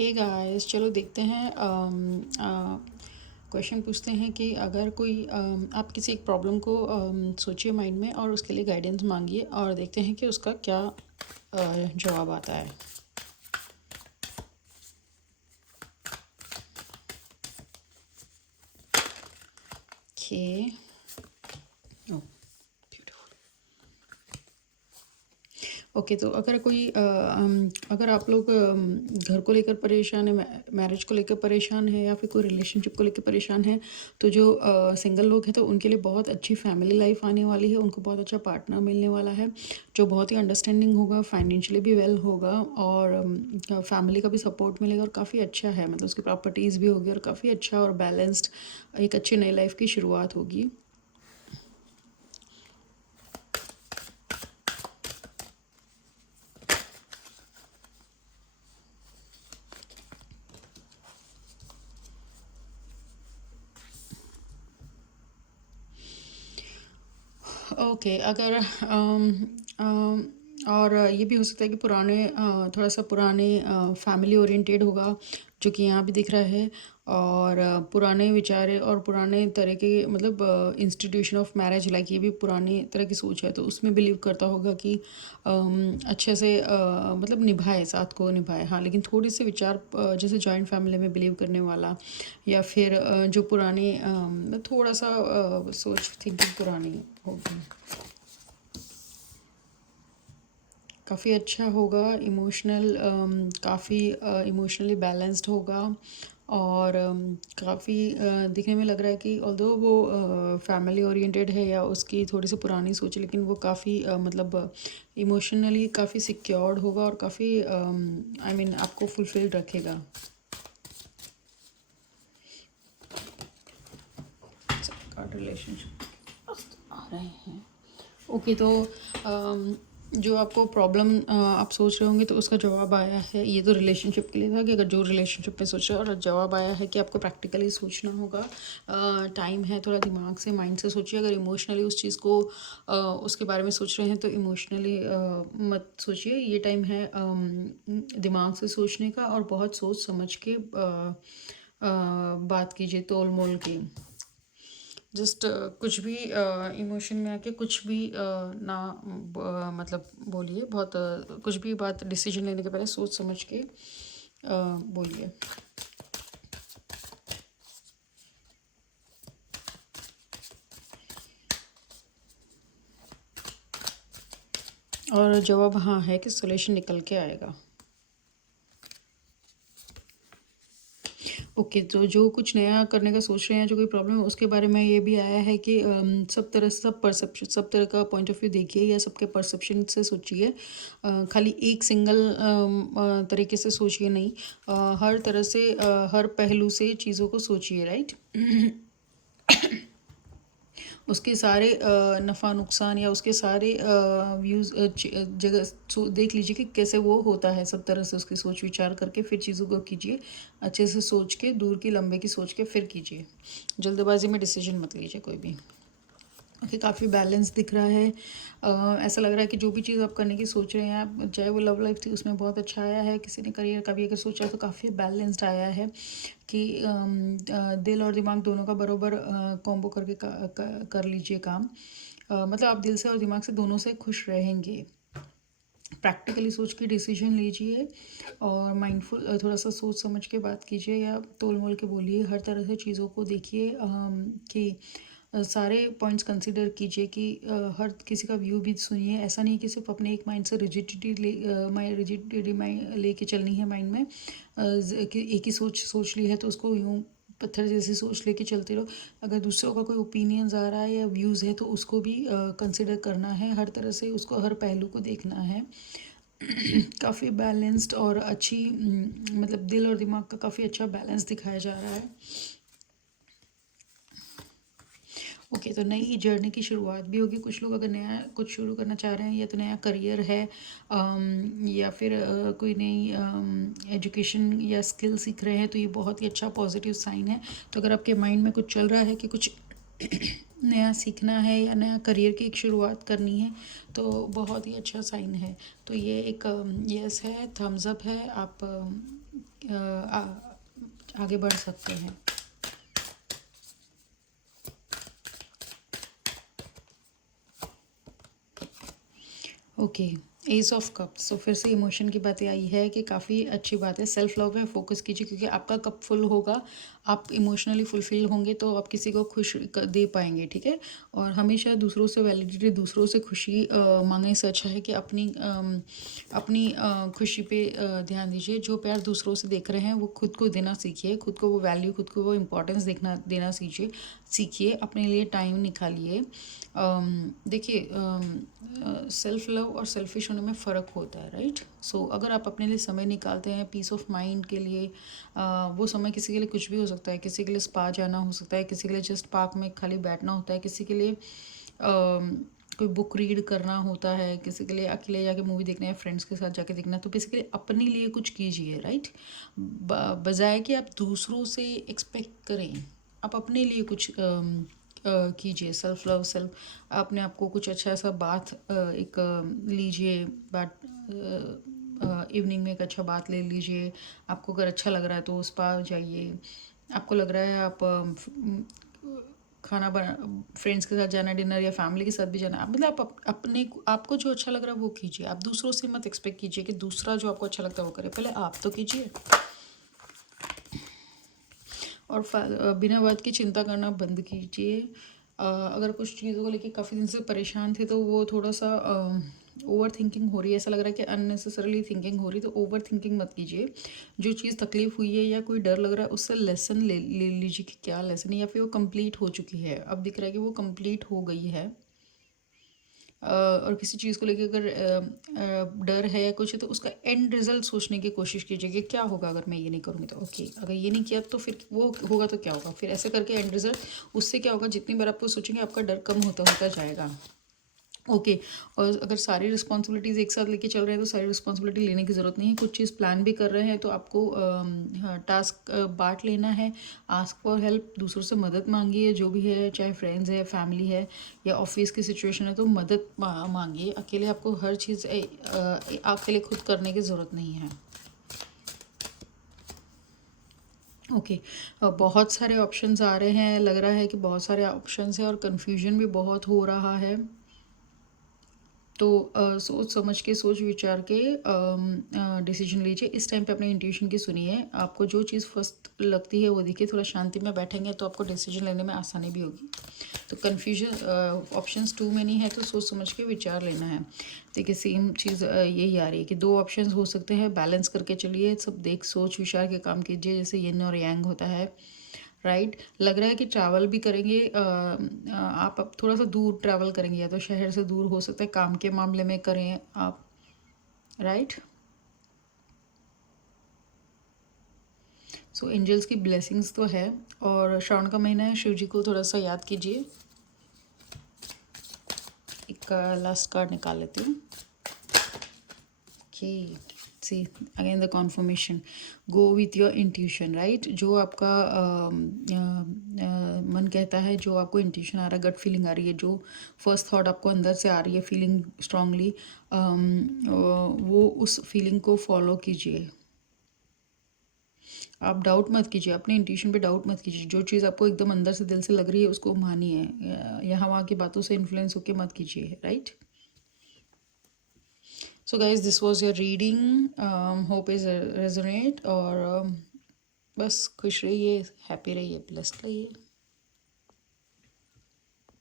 Hey guys, चलो देखते हैं। क्वेश्चन पूछते हैं कि अगर कोई आप किसी एक प्रॉब्लम को सोचिए माइंड में और उसके लिए गाइडेंस मांगिए और देखते हैं कि उसका क्या जवाब आता है। ओके। ओके, तो अगर कोई अगर आप लोग घर को लेकर परेशान है, मैरिज को लेकर परेशान है या फिर कोई रिलेशनशिप को लेकर परेशान है, तो जो सिंगल लोग हैं तो उनके लिए बहुत अच्छी फैमिली लाइफ आने वाली है। उनको बहुत अच्छा पार्टनर मिलने वाला है जो बहुत ही अंडरस्टैंडिंग होगा, फाइनेंशियली भी वेल होगा और फैमिली का भी सपोर्ट मिलेगा और काफ़ी अच्छा है। मतलब उसकी प्रॉपर्टीज़ भी होगी और काफ़ी अच्छा और बैलेंस्ड एक अच्छी नई लाइफ की शुरुआत होगी। ओके, अगर और ये भी हो सकता है कि पुराने थोड़ा सा पुराने फैमिली ओरिएंटेड होगा जो कि यहाँ भी दिख रहा है। और पुराने विचार और पुराने तरह के मतलब इंस्टीट्यूशन ऑफ मैरिज, लाइक ये भी पुरानी तरह की सोच है, तो उसमें बिलीव करता होगा कि अच्छे से मतलब निभाए, साथ को निभाए। हाँ, लेकिन थोड़ी से विचार जैसे जॉइंट फैमिली में बिलीव करने वाला या फिर जो पुरानी थोड़ा सा सोच थिंकिंग पुरानी होगी। काफ़ी अच्छा होगा, इमोशनल काफ़ी इमोशनली बैलेंस्ड होगा और काफ़ी दिखने में लग रहा है कि ऑल्दो वो फैमिली ओरिएंटेड है या उसकी थोड़ी सी पुरानी सोच है, लेकिन वो काफ़ी मतलब इमोशनली काफ़ी सिक्योर्ड होगा और काफ़ी आई मीन आपको फुलफिल्ड रखेगा। रिलेशनशिप आ रहे हैं। ओके, तो जो आपको प्रॉब्लम आप सोच रहे होंगे तो उसका जवाब आया है। ये तो रिलेशनशिप के लिए था कि अगर जो रिलेशनशिप में सोच रहे हो, और जवाब आया है कि आपको प्रैक्टिकली सोचना होगा। टाइम है, थोड़ा दिमाग से, माइंड से सोचिए। अगर इमोशनली उस चीज़ को उसके बारे में सोच रहे हैं तो इमोशनली मत सोचिए। ये टाइम है दिमाग से सोचने का और बहुत सोच समझ के बात कीजिए, तोल मोल के। जस्ट कुछ भी इमोशन में आके कुछ भी ना मतलब बोलिए। बहुत कुछ भी बात डिसीजन लेने के पहले सोच समझ के बोलिए। और जवाब हाँ है कि सोल्यूशन निकल के आएगा। ओके, तो जो कुछ नया करने का सोच रहे हैं, जो कोई प्रॉब्लम है, उसके बारे में ये भी आया है कि सब तरह से, सब परसेप्शन, सब तरह का पॉइंट ऑफ व्यू देखिए या सबके परसेप्शन से सोचिए। खाली एक सिंगल तरीके से सोचिए नहीं, हर तरह से हर पहलू से चीज़ों को सोचिए, राइट। उसके सारे नफ़ा नुकसान या उसके सारे व्यूज़ जगह देख लीजिए कि कैसे वो होता है। सब तरह से उसकी सोच विचार करके फिर चीज़ों को कीजिए। अच्छे से सोच के, दूर की लंबे की सोच के फिर कीजिए। जल्दबाजी में डिसीजन मत लीजिए कोई भी। ओके, काफ़ी बैलेंस दिख रहा है। ऐसा लग रहा है कि जो भी चीज़ आप करने की सोच रहे हैं, आप चाहे वो लव लाइफ थी उसमें बहुत अच्छा आया है। किसी ने करियर का भी अगर सोचा तो काफ़ी बैलेंस्ड आया है कि दिल और दिमाग दोनों का बरोबर कॉम्बो करके कर लीजिए काम। मतलब आप दिल से और दिमाग से दोनों से खुश रहेंगे। प्रैक्टिकली सोच के डिसीजन लीजिए और माइंडफुल थोड़ा सा सोच समझ के बात कीजिए या तोल मोल के बोलिए। हर तरह से चीज़ों को देखिए कि सारे पॉइंट्स कंसिडर कीजिए कि हर किसी का व्यू भी सुनिए। ऐसा नहीं कि सिर्फ अपने एक माइंड से रिजिडिटी माइंड लेके चलनी है माइंड में। कि एक ही सोच ली है तो उसको यूँ पत्थर जैसी सोच लेके चलते रहो। अगर दूसरों का कोई ओपिनियंस आ रहा है या व्यूज़ है तो उसको भी कंसिडर करना है। हर तरह से उसको, हर पहलू को देखना है। काफ़ी बैलेंस्ड और अच्छी मतलब दिल और दिमाग का काफ़ी अच्छा बैलेंस दिखाया जा रहा है। ओके, तो नई जर्नी की शुरुआत भी होगी। कुछ लोग अगर नया कुछ शुरू करना चाह रहे हैं या तो नया करियर है या फिर कोई नई एजुकेशन या स्किल सीख रहे हैं तो ये बहुत ही अच्छा पॉजिटिव साइन है। तो अगर आपके माइंड में कुछ चल रहा है कि कुछ नया सीखना है या नया करियर की एक शुरुआत करनी है तो बहुत ही अच्छा साइन है। तो ये एक यस है, थम्स अप है। आप आगे बढ़ सकते हैं। Okay, S of cups. तो फिर से इमोशन की बातें आई है कि काफ़ी अच्छी बात है, सेल्फ लव पे फोकस कीजिए, क्योंकि आपका कप फुल होगा, आप इमोशनली फुलफिल होंगे तो आप किसी को खुश दे पाएंगे, ठीक है। और हमेशा दूसरों से वैलिडिटी, दूसरों से खुशी मांगने से अच्छा है कि अपनी खुशी पे ध्यान दीजिए। जो प्यार दूसरों से देख रहे हैं वो खुद को देना सीखिए, खुद को वो वैल्यू, खुद को वो इम्पोर्टेंस देना सीखिए, अपने लिए टाइम निकालिए। देखिए, सेल्फ लव और सेल्फिश होने में फ़र्क होता है, राइट। सो अगर आप अपने लिए समय निकालते हैं पीस ऑफ माइंड के लिए, वो समय किसी के लिए कुछ भी हो सकता है, किसी के लिए स्पा जाना हो सकता है, किसी के लिए जस्ट पार्क में खाली बैठना होता है, किसी के लिए कोई बुक रीड करना होता है, किसी के लिए अकेले जाके मूवी देखना है, फ्रेंड्स के साथ जाके देखना है। तो बेसिकली अपने लिए कुछ कीजिए, राइट। बजाय कि आप दूसरों से एक्सपेक्ट करें, आप अपने लिए कुछ कीजिए। सेल्फ लव, सेल्फ, अपने आप को कुछ अच्छा सा बात एक लीजिए, इवनिंग में एक अच्छा बात ले लीजिए। आपको अगर अच्छा लग रहा है तो स्पा जाइए। आपको लग रहा है आप खाना बना, फ्रेंड्स के साथ जाना डिनर, या फैमिली के साथ भी जाना, मतलब आप अपने आपको जो अच्छा लग रहा है वो कीजिए। आप दूसरों से मत एक्सपेक्ट कीजिए कि दूसरा जो आपको अच्छा लगता है वो करे, पहले आप तो कीजिए। और बिना बात की चिंता करना बंद कीजिए। अगर कुछ चीज़ों को लेके काफ़ी दिन से परेशान थे तो वो थोड़ा सा ओवर थिंकिंग हो रही है, ऐसा लग रहा है कि अननेसेसरली थिंकिंग हो रही है, तो ओवर थिंकिंग मत कीजिए। जो चीज़ तकलीफ हुई है या कोई डर लग रहा है, उससे लेसन ले लीजिए कि क्या लेसन है, या फिर वो कंप्लीट हो चुकी है, अब दिख रहा है कि वो कंप्लीट हो गई है। और किसी चीज़ को लेके अगर डर है या कुछ है, तो उसका एंड रिजल्ट सोचने की कोशिश कीजिए कि क्या होगा अगर मैं ये नहीं करूँगी। तो ओके, अगर ये नहीं किया तो फिर वो होगा तो क्या होगा, फिर ऐसे करके एंड रिजल्ट, उससे क्या होगा, जितनी बार आपको सोचेंगे आपका डर कम होता होता जाएगा। ओके। और अगर सारी रिस्पॉन्सिबिलिटीज़ एक साथ लेके चल रहे हैं तो सारी रिस्पॉन्सिबिलिटी लेने की ज़रूरत नहीं है। कुछ चीज़ प्लान भी कर रहे हैं तो आपको टास्क बांट लेना है। आस्क फॉर हेल्प, दूसरों से मदद मांगिए, जो भी है, चाहे फ्रेंड्स है, फैमिली है, या ऑफिस की सिचुएशन है, तो मदद मांगिए। अकेले आपको हर चीज़ अकेले खुद करने की ज़रूरत नहीं है। ओके। बहुत सारे ऑप्शंस आ रहे हैं, लग रहा है कि बहुत सारे ऑप्शंस हैं और कन्फ्यूजन भी बहुत हो रहा है। तो सोच समझ के, सोच विचार के डिसीजन लीजिए। इस टाइम पे अपने इंट्यूशन की सुनिए। आपको जो चीज़ फर्स्ट लगती है वो देखिए, थोड़ा शांति में बैठेंगे तो आपको डिसीजन लेने में आसानी भी होगी। तो कन्फ्यूजन ऑप्शंस टू में नहीं है, तो सोच समझ के विचार लेना है। देखिए, सेम चीज़ यही आ रही है कि दो ऑप्शंस हो सकते हैं, बैलेंस करके चलिए, सब देख सोच विचार के काम कीजिए, जैसे यिन और यांग होता है, राइट। लग रहा है कि ट्रैवल भी करेंगे, आप अब थोड़ा सा दूर ट्रैवल करेंगे, या तो शहर से दूर हो सकता है, काम के मामले में करें आप, राइट। सो एंजल्स की ब्लेसिंग्स तो है, और श्रावण का महीना है, शिव जी को थोड़ा सा याद कीजिए। एक लास्ट कार्ड निकाल लेती हूँ। Okay, see again the confirmation, go with your intuition, right. जो आपका मन कहता है, जो आपको इंट्यूशन आ रहा है, गट फीलिंग आ रही है, जो फर्स्ट थॉट आपको अंदर से आ रही है, फीलिंग स्ट्रांगली, वो उस फीलिंग को फॉलो कीजिए। आप डाउट मत कीजिए, अपने इंट्यूशन पे डाउट मत कीजिए। जो चीज़ आपको एकदम अंदर से दिल से लग रही है उसको मानिए, यहाँ वहाँ की बातों से इन्फ्लुएंस होके मत कीजिए, right. So guys, this was your reading, hope is resonate, और बस खुश रहिए, हैप्पी रहिए, ब्लेस्ड रहिए।